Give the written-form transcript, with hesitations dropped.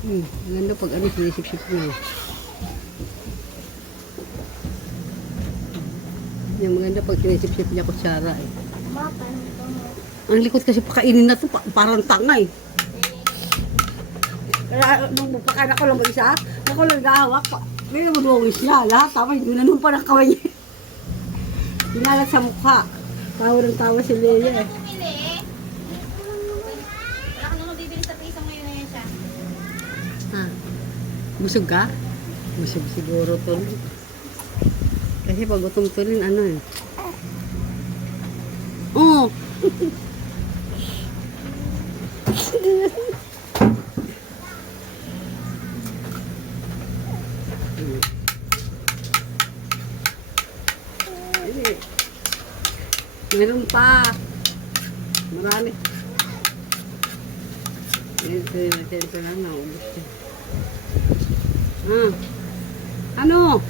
Ang ganda pag ano, sinisip-sip niya. Yung maganda pag sinisip-sip niya kutsara eh. Ang likod kasi pakainin na to, parang tanga eh. Kaya nung pagkakain ako lang mag-isa, ako lang nagahawak pa. May namudungis niya lahat, tapos hindi na nung parang kaway niya. Dinalat sa mukha. Tawa ng tawa si Leia eh. Wala ka nung bibili sa piso ngayon na yan siya. Ha? Busog ka? Busog siguro to. Kasi pag gutom to rin, ano eh. Oo. Meron pa. Marami. Ito lang, naubos ko. Ano?